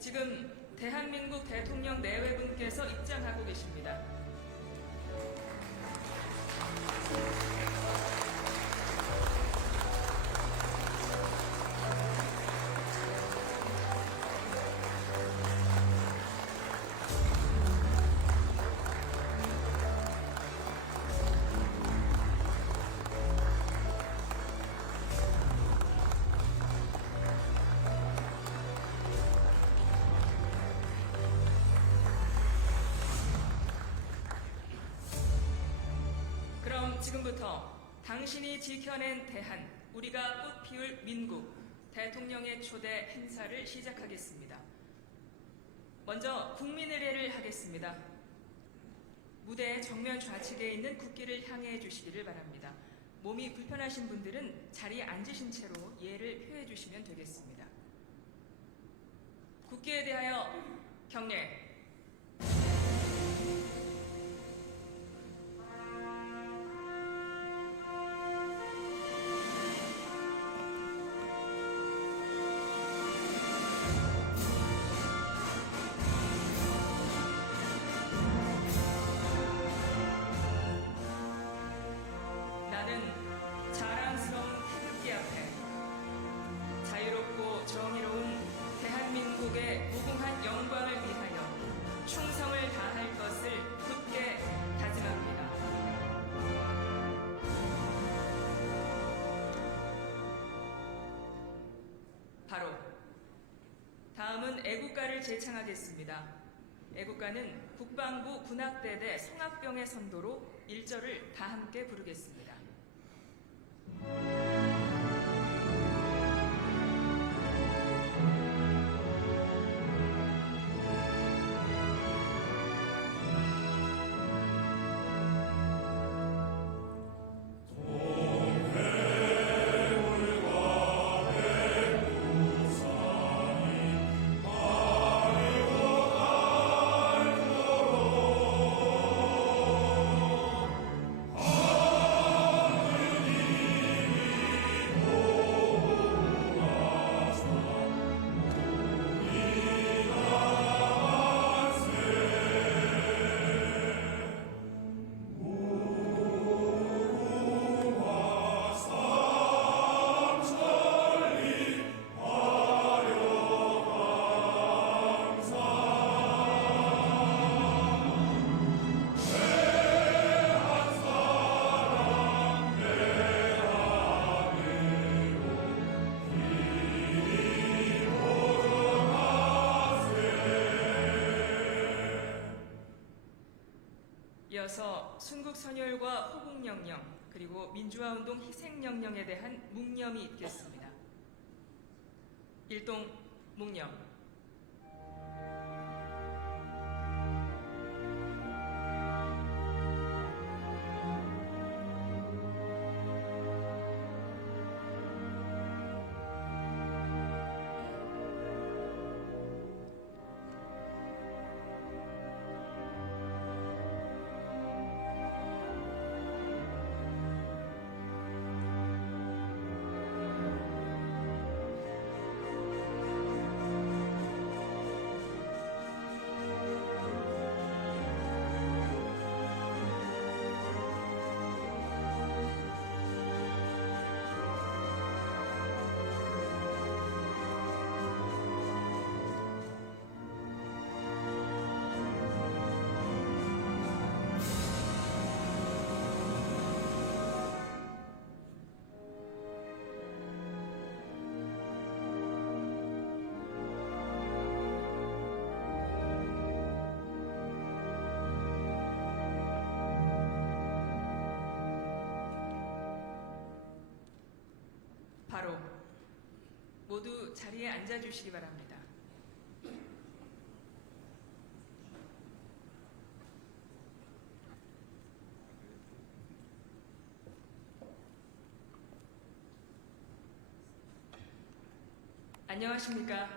지금 대한민국 대통령 내외분께서 입장하고 계십니다. 그럼 지금부터 당신이 지켜낸 대한, 우리가 꽃 피울 민국, 대통령의 초대 행사를 시작하겠습니다. 먼저 국민의례를 하겠습니다. 무대 정면 좌측에 있는 국기를 향해 주시기를 바랍니다. 몸이 불편하신 분들은 자리에 앉으신 채로 예를 표해 주시면 되겠습니다. 국기에 대하여 경례. 나는 자랑스러운 태극기 앞에 자유롭고 정의로운 대한민국의 무궁한 영광을 위하여 충성을 다할 것을 굳게 다짐합니다. 바로 다음은 애국가를 제창하겠습니다. 애국가는 국방부 군악대대 성악병의 선도로 1절을 다 함께 부르겠습니다. 이어서 순국선열과 호국영령, 그리고 민주화운동 희생영령에 대한 묵념이 있겠습니다. 일동 묵념. 바로 모두 자리에 앉아주시기 바랍니다. 안녕하십니까.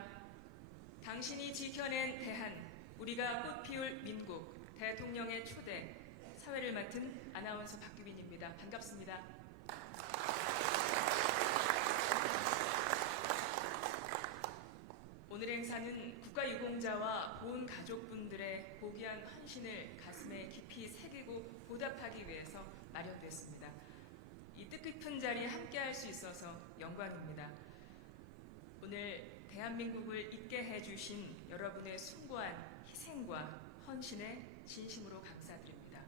당신이 지켜낸 대한, 우리가 꽃 피울 민국, 대통령의 초대, 사회를 맡은 아나운서 박규빈입니다. 반갑습니다. 오늘 오늘 행사는 국가유공자와 보훈 가족분들의 고귀한 헌신을 가슴에 깊이 새기고 보답하기 위해서 마련됐습니다. 이 뜻깊은 자리에 함께할 수 있어서 영광입니다. 오늘 대한민국을 있게 해주신 여러분의 숭고한 희생과 헌신에 진심으로 감사드립니다.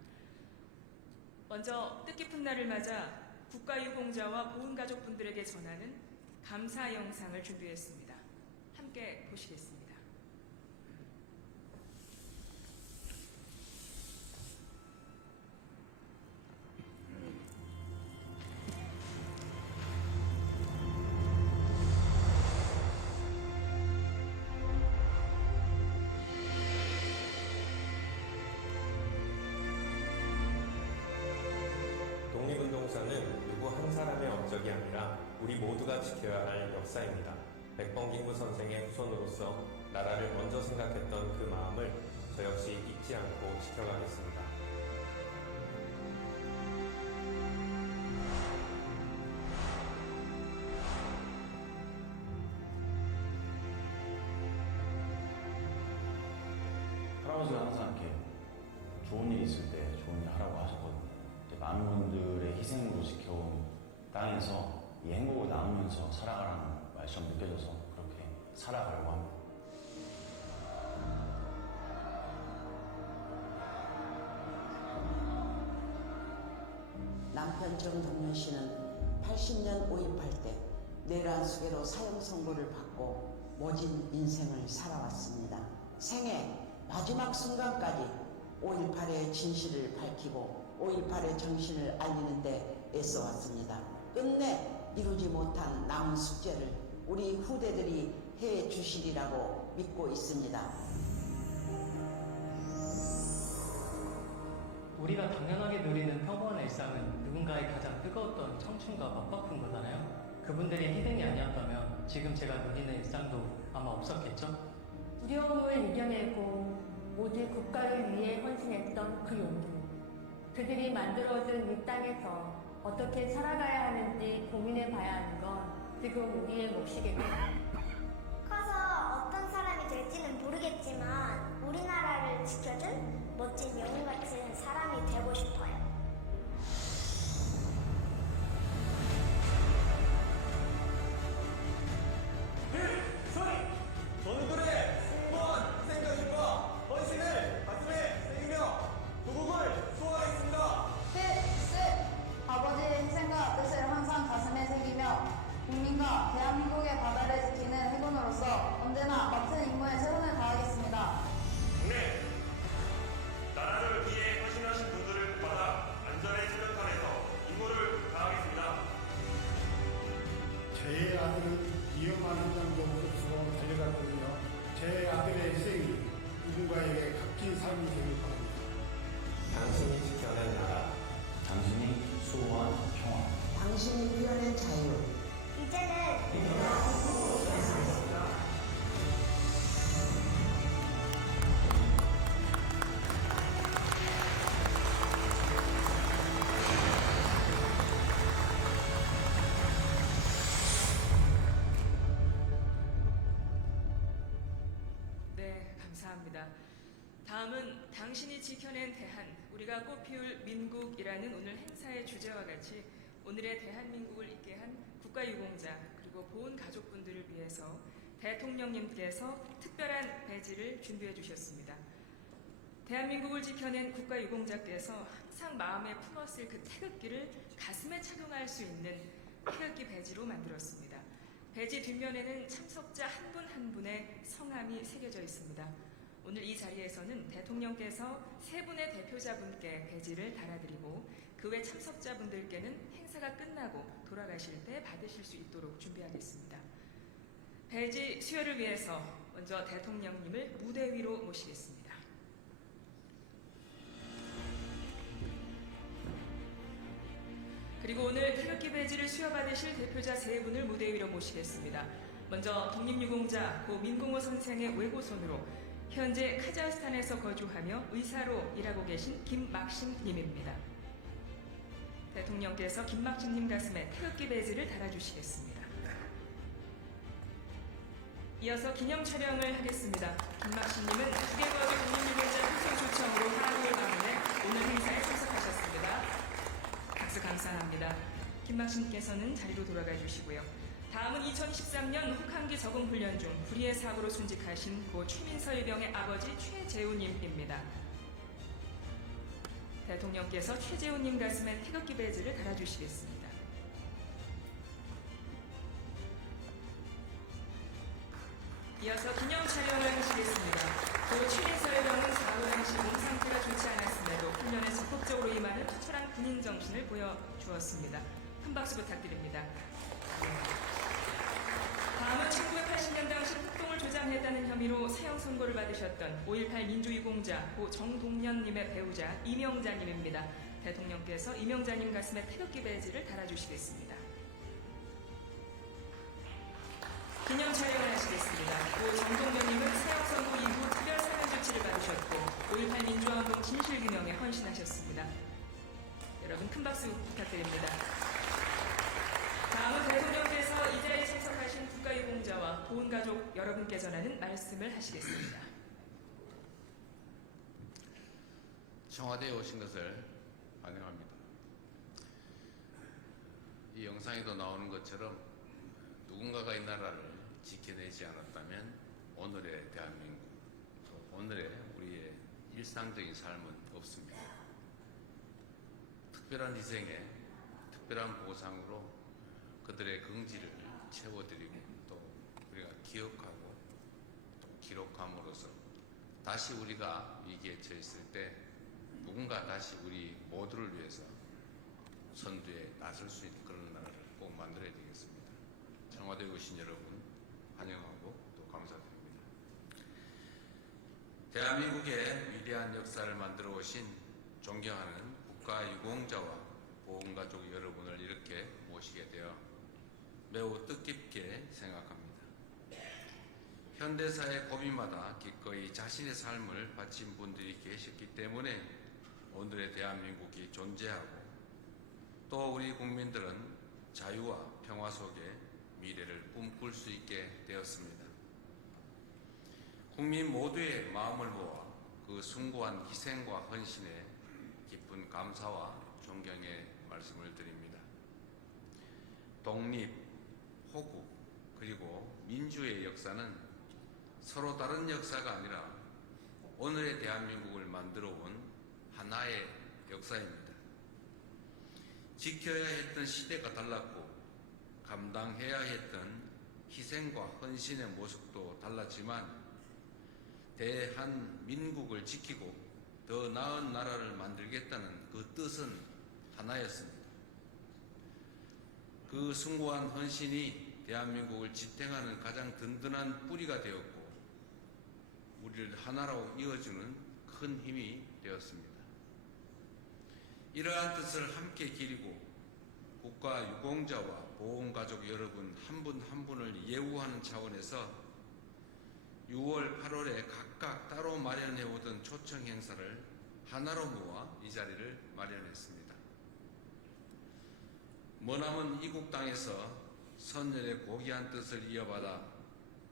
먼저 뜻깊은 날을 맞아 국가유공자와 보훈가족분들에게 전하는 감사 영상을 준비했습니다. 함께 보시겠습니다. 독립운동사는 누구 한 사람의 업적이 아니라 우리 모두가 지켜야 할 역사입니다. 백범김구 선생의 후손으로서 나라를 먼저 생각했던 그 마음을 저 역시 잊지 않고 지켜가겠습니다. 할아버지가 항상 이렇게 좋은 일 있을 때 좋은 일 하라고 하셨거든요. 많은 분들의 희생으로 지켜온 땅에서 이 행복을 나누면서 살아가라는 말씀 느껴져서 그렇게 살아가려고 합니다. 남편 정동현 씨는 80년 5.18 때 내란 수괴로 사형 선고를 받고 모진 인생을 살아왔습니다. 생애 마지막 순간까지 5.18의 진실을 밝히고 5.18의 정신을 알리는 데 애써왔습니다. 끝내 이루지 못한 남은 숙제를 우리 후대들이 해 주시리라고 믿고 있습니다. 우리가 당연하게 누리는 평범한 일상은 누군가의 가장 뜨거웠던 청춘과 맞바꾼 거잖아요. 그분들이 희생이 아니었다면 지금 제가 누리는 일상도 아마 없었겠죠? 두려움을 이겨내고 모두 국가를 위해 헌신했던 그 용기. 그들이 만들어준 이 땅에서 어떻게 살아가야 하는지 고민해 봐야 하는 건 지금 우리의 몫이겠다. 커서 어떤 사람이 될지는 모르겠지만 우리나라를 지켜준 멋진 영웅 같은 사람이 되고 싶어요. 전우들의 숭고한 희생적인과 헌신을 가슴에 새기며 조국을 수호하겠습니다. 아버지의 희생과 뜻을 항상 가슴에 새기며 국민과 대한민국의 바다를 지키는 해군으로서 언제나 맡은 임무에 최선을 다하겠습니다. 네, 나라를 위해 헌신하신 분들을 받아 안전에 생각하면서 임무를 다하겠습니다. 제 아들은 위험한 현장도 흡수로 달려갔거든요. 제 아들의 희생이 누군가에게 값진 삶이 되길 바랍니다. 당신이 지켜낸 나라, 당신이 수호한 평화, 당신이 구현한 자유, 이제는 네, 감사합니다. 다음은 당신이 지켜낸 대한, 우리가 꽃피울 민국이라는 오늘 행사의 주제와 같이 오늘의 대한민국을 있게 한 국가유공자 그리고 보훈 가족분들을 위해서 대통령님께서 특별한 배지를 준비해 주셨습니다. 대한민국을 지켜낸 국가유공자께서 항상 마음에 품었을 그 태극기를 가슴에 착용할 수 있는 태극기 배지로 만들었습니다. 배지 뒷면에는 참석자 한 분 한 분의 성함이 새겨져 있습니다. 오늘 이 자리에서는 대통령께서 세 분의 대표자분께 배지를 달아드리고 그 외 참석자분들께는 행사가 끝나고 돌아가실 때 받으실 수 있도록 준비하겠습니다. 배지 수여를 위해서 먼저 대통령님을 무대 위로 모시겠습니다. 그리고 오늘 태극기 배지를 수여받으실 대표자 세 분을 무대 위로 모시겠습니다. 먼저 독립유공자 고 민공호 선생의 외고손으로 현재 카자흐스탄에서 거주하며 의사로 일하고 계신 김막심 님입니다. 대통령께서 김막심 님 가슴에 태극기 배지를 달아주시겠습니다. 이어서 기념 촬영을 하겠습니다. 김막신님은 국외과학의 국민유공자 후손 초청으로 한국을 방문해 오늘 행사에 참석하셨습니다. 박수 감사합니다. 김막신께서는 자리로 돌아가 주시고요. 다음은 2013년 혹한기 적응 훈련 중 불의의 사고로 순직하신 고 최민서 일병의 아버지 최재우님입니다. 대통령께서 최재우님 가슴에 태극기 배지를 달아주시겠습니다. 이어서 기념 촬영을 하시겠습니다. 고 최민서 일병은 사후 당시 몸 상태가 좋지 않았음에도 훈련에 적극적으로 임하는 투철한 군인 정신을 보여주었습니다. 큰 박수 부탁드립니다. 다음은 1980년 당시 폭동을 조장했다는 혐의로 사형 선고를 받으셨던 5.18 민주유공자 고 정동련님의 배우자 이명자님입니다. 대통령께서 이명자님 가슴에 태극기 배지를 달아주시겠습니다. 기념 촬영을 하시겠습니다. 고 정동련님은 사형 선고 이후 특별 사면 조치를 받으셨고 5.18 민주화운동 진실규명에 헌신하셨습니다. 여러분 큰 박수 부탁드립니다. 다음은 대통령께서 이 자리에 참석하신 국가유공자와 보훈가족 여러분께 전하는 말씀을 하시겠습니다. 청와대에 오신 것을 환영합니다. 이 영상에도 나오는 것처럼 누군가가 이 나라를 지켜내지 않았다면 오늘의 대한민국, 또 오늘의 우리의 일상적인 삶은 없습니다. 특별한 희생에 특별한 보상으로 그들의 긍지를 채워드리고 또 우리가 기억하고 또 기록함으로써 다시 우리가 위기에 처했을 때 누군가 다시 우리 모두를 위해서 선두에 나설 수 있는 그런 나라를 꼭 만들어야 되겠습니다. 청와대에 오신 여러분 환영하고 또 감사드립니다. 대한민국의 위대한 역사를 만들어 오신 존경하는 국가유공자와 보훈가족 여러분을 이렇게 모시게 되어 매우 뜻깊게 생각합니다. 현대사의 고비마다 기꺼이 자신의 삶을 바친 분들이 계셨기 때문에 오늘의 대한민국이 존재하고 또 우리 국민들은 자유와 평화 속에 미래를 꿈꿀 수 있게 되었습니다. 국민 모두의 마음을 모아 그 숭고한 희생과 헌신에 깊은 감사와 존경의 말씀을 드립니다. 독립, 호국, 그리고 민주의 역사는 서로 다른 역사가 아니라 오늘의 대한민국을 만들어 온 하나의 역사입니다. 지켜야 했던 시대가 달랐고 감당해야 했던 희생과 헌신의 모습도 달랐지만 대한민국을 지키고 더 나은 나라를 만들겠다는 그 뜻은 하나였습니다. 그 숭고한 헌신이 대한민국을 지탱하는 가장 든든한 뿌리가 되었고 우리를 하나로 이어주는 큰 힘이 되었습니다. 이러한 뜻을 함께 기리고 국가유공자와 보훈가족 여러분 한 분 한 분을 예우하는 차원에서 6월, 8월에 각각 따로 마련해오던 초청 행사를 하나로 모아 이 자리를 마련했습니다. 머나먼 이국 땅에서 선열의 고귀한 뜻을 이어받아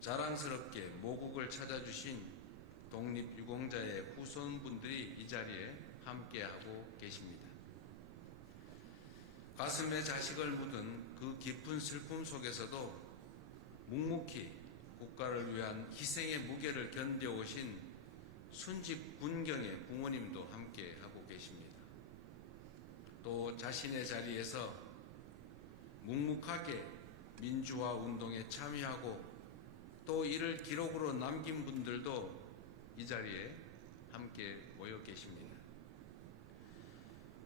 자랑스럽게 모국을 찾아주신 독립유공자의 후손분들이 이 자리에 함께하고 계십니다. 가슴에 자식을 묻은 그 깊은 슬픔 속에서도 묵묵히 국가를 위한 희생의 무게를 견뎌오신 순직 군경의 부모님도 함께하고 계십니다. 또 자신의 자리에서 묵묵하게 민주화 운동에 참여하고 또 이를 기록으로 남긴 분들도 이 자리에 함께 모여 계십니다.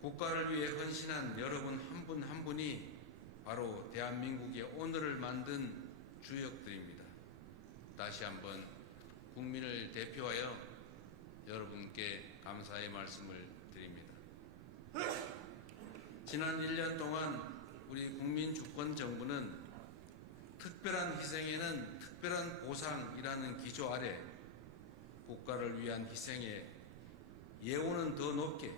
국가를 위해 헌신한 여러분 한 분 한 분이 바로 대한민국의 오늘을 만든 주역들입니다. 다시 한번 국민을 대표하여 여러분께 감사의 말씀을 드립니다. 지난 1년 동안 우리 국민주권정부는 특별한 희생에는 특별한 보상이라는 기조 아래 국가를 위한 희생에 예우는 더 높게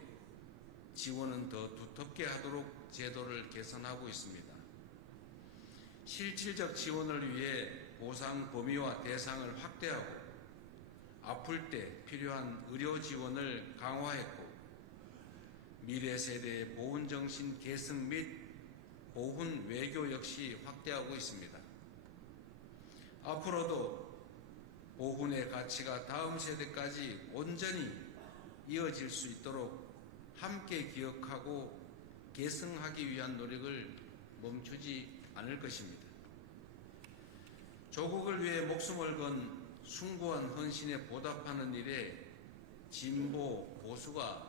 지원은 더 두텁게 하도록 제도를 개선하고 있습니다. 실질적 지원을 위해 보상 범위와 대상을 확대하고 아플 때 필요한 의료 지원을 강화했고 미래 세대의 보훈 정신 계승 및 보훈 외교 역시 확대하고 있습니다. 앞으로도 보훈의 가치가 다음 세대까지 온전히 이어질 수 있도록 함께 기억하고 계승하기 위한 노력을 멈추지 않을 것입니다. 조국을 위해 목숨을 건 숭고한 헌신에 보답하는 일에 진보, 보수가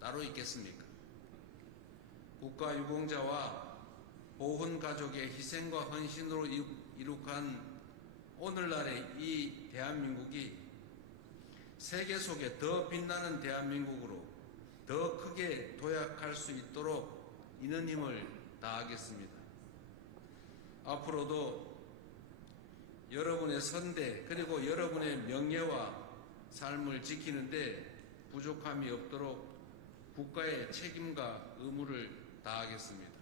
따로 있겠습니까? 국가유공자와 보훈가족의 희생과 헌신으로 이룩한 오늘날의 이 대한민국이 세계 속에 더 빛나는 대한민국으로 더 크게 도약할 수 있도록 이는 힘을 다하겠습니다. 앞으로도 여러분의 선대 그리고 여러분의 명예와 삶을 지키는데 부족함이 없도록 국가의 책임과 의무를 다하겠습니다.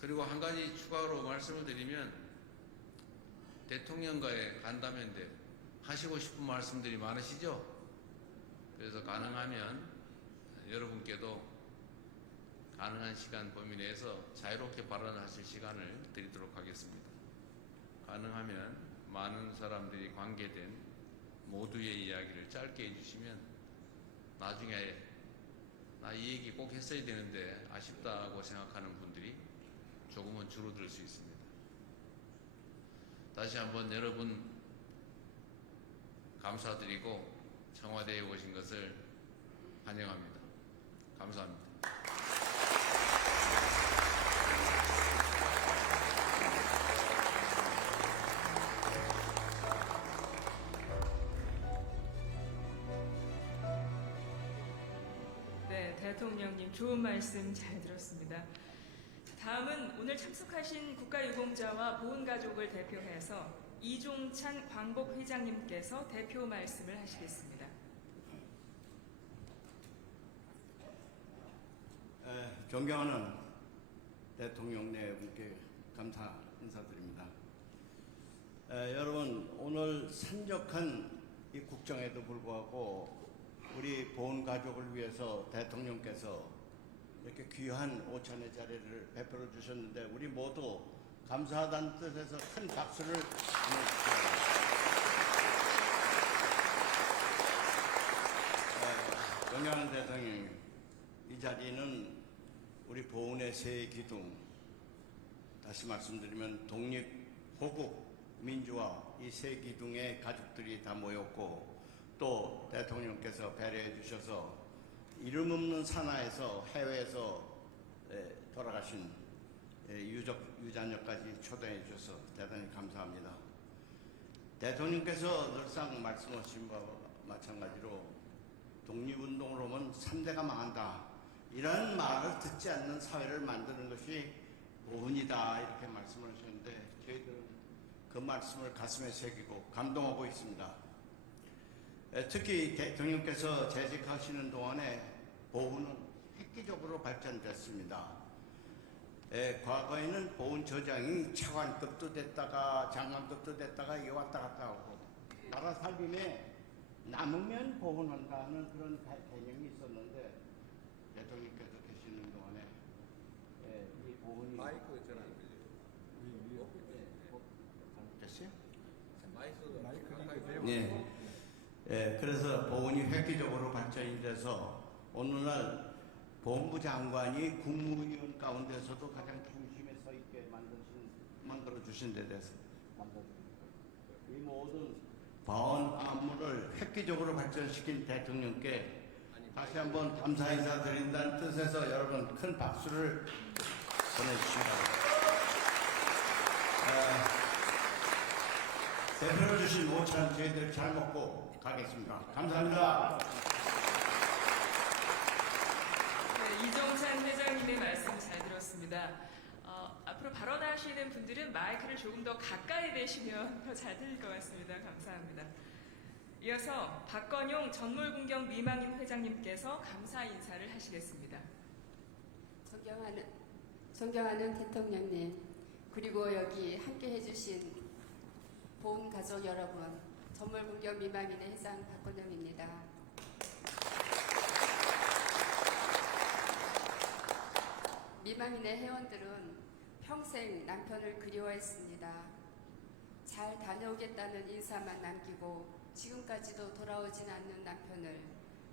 그리고 한 가지 추가로 말씀을 드리면 대통령과의 간담회인데 하시고 싶은 말씀들이 많으시죠? 그래서 가능하면 여러분께도 가능한 시간 범위 내에서 자유롭게 발언하실 시간을 드리도록 하겠습니다. 가능하면 많은 사람들이 관계된 모두의 이야기를 짧게 해주시면 나중에 나 이 얘기 꼭 했어야 되는데 아쉽다고 생각하는 분들이 조금은 줄어들 수 있습니다. 다시 한번 여러분 감사드리고 청와대에 오신 것을 환영합니다. 감사합니다. 네, 대통령님 좋은 말씀 잘 들었습니다. 다음은 오늘 참석하신 국가유공자와 보훈가족을 대표해서 이종찬 광복회장님께서 대표 말씀을 하시겠습니다. 존경하는 대통령 네 분께 감사 인사드립니다. 여러분, 오늘 산적한 이 국정에도 불구하고 우리 보훈가족을 위해서 대통령께서 이렇게 귀한 오찬의 자리를 베풀어 주셨는데 우리 모두 감사하다는 뜻에서 큰 박수를 보내주십시오. 존경하는 대통령, 이 자리는 우리 보훈의 새 기둥, 다시 말씀드리면 독립, 호국, 민주화 이 새 기둥의 가족들이 다 모였고 또 대통령께서 배려해 주셔서 이름 없는 산하에서 해외에서 돌아가신 유자녀까지 초대해 주셔서 대단히 감사합니다. 대통령께서 늘상 말씀하신 바와 마찬가지로 독립운동을 하면 3대가 망한다. 이런 말을 듣지 않는 사회를 만드는 것이 보훈이다. 이렇게 말씀을 하셨는데 저희들은 그 말씀을 가슴에 새기고 감동하고 있습니다. 특히 대통령께서 재직하시는 동안에 보훈은 획기적으로 발전됐습니다. 과거에는 보훈 처장이 차관급도 됐다가 장관급도 됐다가 이게 왔다 갔다 하고 나라 살림에 남으면 보훈한다는 그런 개념이 있었는데 대통령께서 계시는 동안에 이 보훈이 마이크 있잖아요. 됐어요? 마이크 네. 그래서 보훈이 획기적으로 발전이 돼서 오늘날 법무부 장관이 국무위원 가운데서도 가장 중심에 서 있게 만들어 주신 데 대해서 이 모든 보훈 업무를 획기적으로 발전시킨 대통령께 다시 한번 감사 인사 드린다는 뜻에서 여러분 큰 박수를 보내주시기 바랍니다. 대표해 주신 오찬 저희들 잘 먹고 가겠습니다. 감사합니다. 네, 이종찬 회장님의 말씀 잘 들었습니다. 앞으로 발언하시는 분들은 마이크를 조금 더 가까이 대시면 더 잘 들릴 것 같습니다. 감사합니다. 이어서 박건용 전몰군경 미망인 회장님께서 감사 인사를 하시겠습니다. 존경하는 대통령님, 그리고 여기 함께 해주신 보훈 가족 여러분, 전몰군경 미망인의 회장 박건영입니다. 미망인의 회원들은 평생 남편을 그리워했습니다. 잘 다녀오겠다는 인사만 남기고 지금까지도 돌아오진 않는 남편을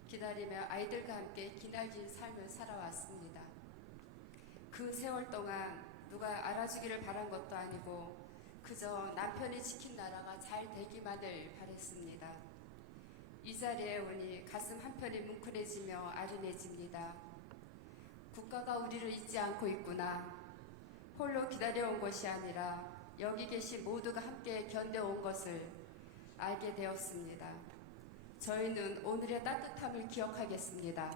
기다리며 아이들과 함께 기나긴 삶을 살아왔습니다. 그 세월 동안 누가 알아주기를 바란 것도 아니고 그저 남편이 지킨 나라가 잘 되기만을 바랬습니다. 이 자리에 오니 가슴 한편이 뭉클해지며 아련해집니다. 국가가 우리를 잊지 않고 있구나. 홀로 기다려온 것이 아니라 여기 계신 모두가 함께 견뎌온 것을 알게 되었습니다. 저희는 오늘의 따뜻함을 기억하겠습니다.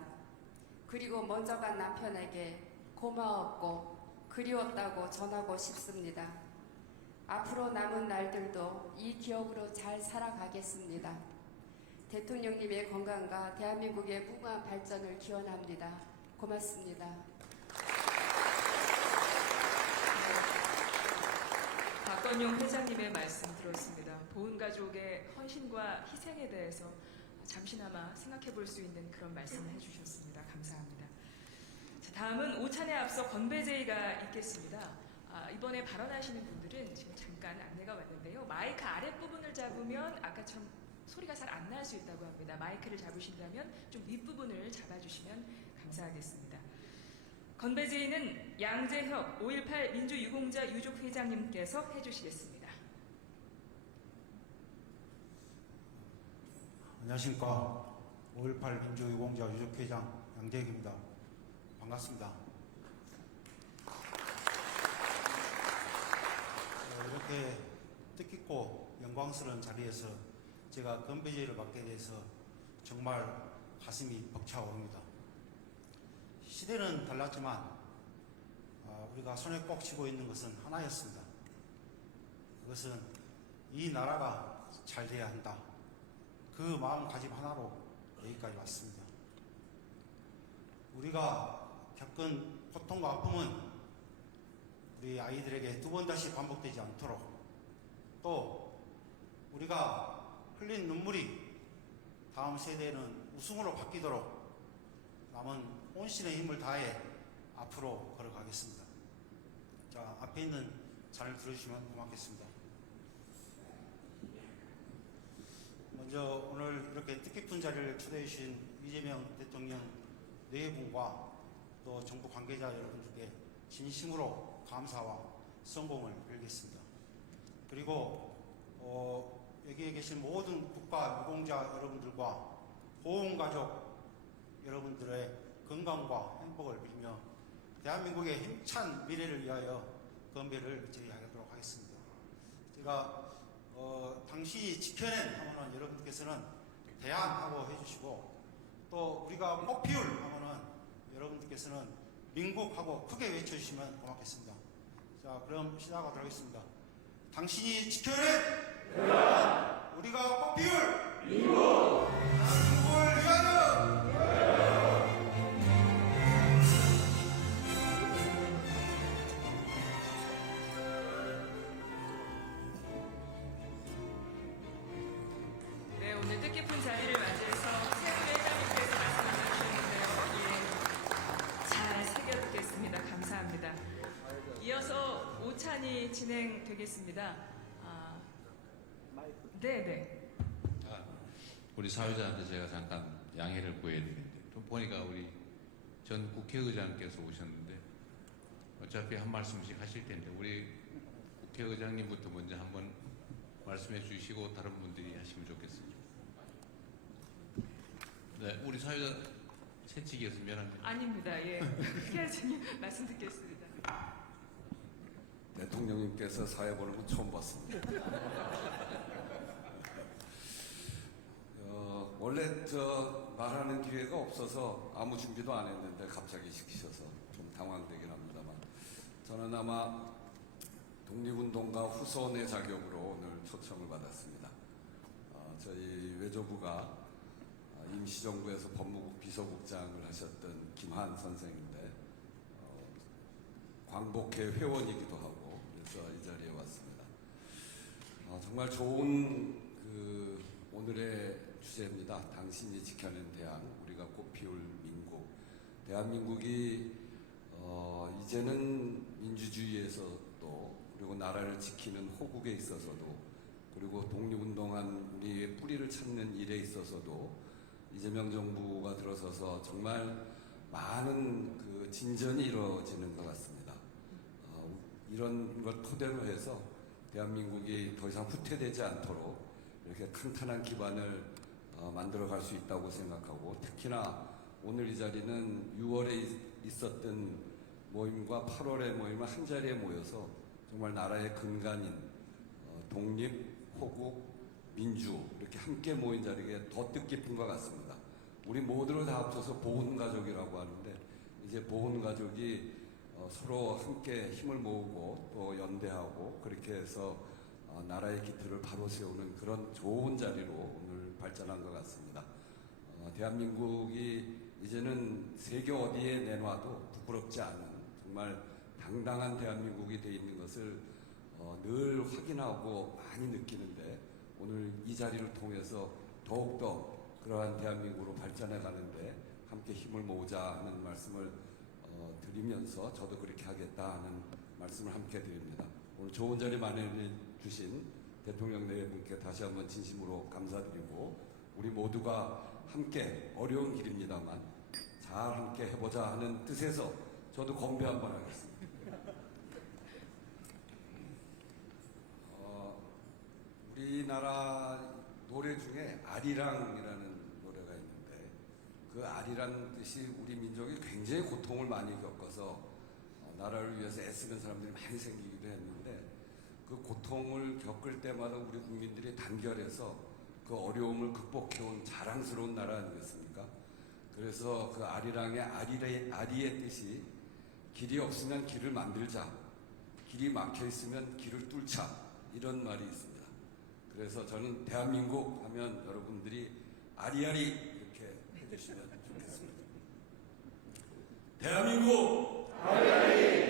그리고 먼저 간 남편에게 고마웠고 그리웠다고 전하고 싶습니다. 앞으로 남은 날들도 이 기억으로 잘 살아가겠습니다. 대통령님의 건강과 대한민국의 무궁한 발전을 기원합니다. 고맙습니다. 박건용 회장님의 말씀 들었습니다. 보훈가족의 헌신과 희생에 대해서 잠시나마 생각해 볼 수 있는 그런 말씀을 해주셨습니다. 감사합니다. 자, 다음은 오찬에 앞서 건배제의가 있겠습니다. 이번에 발언하시는 분들은 지금 잠깐 안내가 왔는데요. 마이크 아랫부분을 잡으면 아까처럼 소리가 잘 안 날 수 있다고 합니다. 마이크를 잡으신다면 좀 윗부분을 잡아주시면 감사하겠습니다. 건배제의는 양재혁 5.18 민주유공자 유족회장님께서 해주시겠습니다. 안녕하십니까. 5.18 민주유공자 유족회장 양재혁입니다. 반갑습니다. 이렇게 뜻깊고 영광스러운 자리에서 제가 건배제를 받게 돼서 정말 가슴이 벅차오릅니다. 시대는 달랐지만 우리가 손에 꼭 쥐고 있는 것은 하나였습니다. 그것은 이 나라가 잘 돼야 한다. 그 마음가짐 하나로 여기까지 왔습니다. 우리가 겪은 고통과 아픔은 우리 아이들에게 두 번 다시 반복되지 않도록, 또 우리가 흘린 눈물이 다음 세대는 웃음으로 바뀌도록 남은 온신의 힘을 다해 앞으로 걸어가겠습니다. 자, 앞에 있는 잔을 들어주시면 고맙겠습니다. 먼저 오늘 이렇게 뜻깊은 자리를 초대해 주신 이재명 대통령 네 분과 또 정부 관계자 여러분들께 진심으로 감사와 성공을 빌겠습니다. 그리고 여기에 계신 모든 국가 유공자 여러분들과 보훈가족 여러분들의 건강과 행복을 빌며 대한민국의 힘찬 미래를 위하여 건배를 제의하도록 하겠습니다. 제가 당신이 지켜낸 하면은 여러분께서는 대한하고 해주시고, 또 우리가 꽃피울 하면은 여러분들께서는 민국하고 크게 외쳐주시면 고맙겠습니다. 자, 그럼 시작하도록 하겠습니다. 당신이 지켜낸 대한, 우리가 꽃피울 민국, 대한민국을 위하여. 네, 오늘 뜻깊은 자리를 맞이해서 세 분의 회장님께서 말씀을 주셨는데요. 잘 새겨듣겠습니다. 감사합니다. 이어서 오찬이 진행되겠습니다. 네네. 우리 사회자한테 제가 잠깐 양해를 구해야 되는데, 좀 보니까 우리 전 국회의장께서 오셨는데 어차피 한 말씀씩 하실 텐데 우리 국회의장님부터 먼저 한번 말씀해 주시고 다른 분들이 하시면 좋겠습니다. 네, 우리 사회자 채찍이어서 미안합니다. 아닙니다. 예. 회장님 말씀 듣겠습니다. 대통령님께서 사회 보는 건 처음 봤습니다. 원래 말하는 기회가 없어서 아무 준비도 안 했는데 갑자기 시키셔서 좀 당황되긴 합니다만, 저는 아마 독립운동가 후손의 자격으로 오늘 초청을 받았습니다. 저희 외교부가 임시정부에서 법무국 비서국장을 하셨던 김한 선생인데 광복회 회원이기도 하고, 그래서 정말 좋은 오늘의 주제입니다. 당신이 지켜낸 대한 우리가 꽃피울 민국. 대한민국이 이제는 민주주의에서도 그리고 나라를 지키는 호국에 있어서도 그리고 독립운동한 우리의 뿌리를 찾는 일에 있어서도 이재명 정부가 들어서서 정말 많은 진전이 이루어지는 것 같습니다. 이런 걸 토대로 해서 대한민국이 더 이상 후퇴되지 않도록 이렇게 탄탄한 기반을 만들어갈 수 있다고 생각하고, 특히나 오늘 이 자리는 6월에 있었던 모임과 8월의 모임을 한 자리에 모여서 정말 나라의 근간인 독립, 호국, 민주 이렇게 함께 모인 자리가 더 뜻깊은 것 같습니다. 우리 모두를 다 합쳐서 보훈가족이라고 하는데, 이제 보훈가족이 서로 함께 힘을 모으고 또 연대하고 그렇게 해서 나라의 기틀을 바로 세우는 그런 좋은 자리로 오늘 발전한 것 같습니다. 대한민국이 이제는 세계 어디에 내놔도 부끄럽지 않은 정말 당당한 대한민국이 되어 있는 것을 늘 확인하고 많이 느끼는데, 오늘 이 자리를 통해서 더욱더 그러한 대한민국으로 발전해 가는데 함께 힘을 모으자 하는 말씀을 드리면서 저도 그렇게 하겠다 하는 말씀을 함께 드립니다. 오늘 좋은 자리 마련해 주신 대통령 네 분께 다시 한번 진심으로 감사드리고, 우리 모두가 함께 어려운 길입니다만 잘 함께 해보자 하는 뜻에서 저도 건배 한번 하겠습니다. 우리나라 노래 중에 아리랑이라는 노래가 있는데, 그 아리랑 뜻이 우리 민족이 굉장히 고통을 많이 겪어서 나라를 위해서 애쓰는 사람들이 많이 생기기도 했는데, 그 고통을 겪을 때마다 우리 국민들이 단결해서 그 어려움을 극복해온 자랑스러운 나라 아니겠습니까? 그래서 그 아리랑의 아리의 뜻이 길이 없으면 길을 만들자, 길이 막혀 있으면 길을 뚫자, 이런 말이 있습니다. 그래서 저는 대한민국 하면 여러분들이 아리아리 이렇게 해주시면 좋겠습니다. 대한민국 아리아리